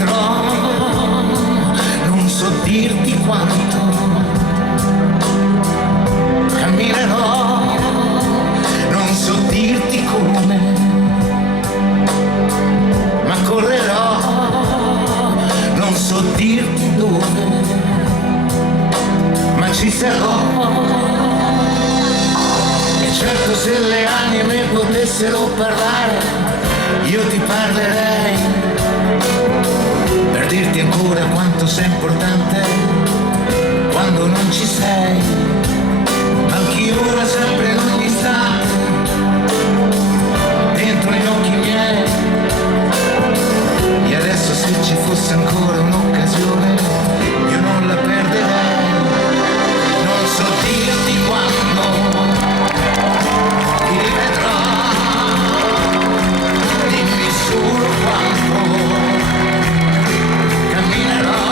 rivedrò, non so dirti quanto, camminerò, non so dirti come, ma correrò, non so dirti dove, ma ci sarò. E certo, se le anime potessero parlare, io ti parlerei per dirti ancora quanto sei importante quando non ci sei. Manchi ora sempre in ogni istante dentro gli occhi miei. E adesso, se ci fosse ancora un'occasione, io non la perderei. Non so dirti quando ti rivedrò, dimmi solo quanto camminerò,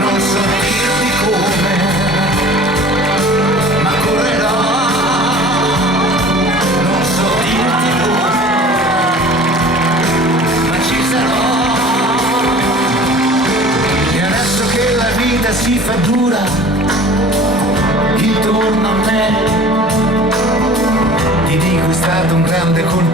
non so dirti come, ma correrò, non so dirti dove, ma ci sarò. E adesso che la vita si fa dura intorno a me, ti dico, è stato un grande colpo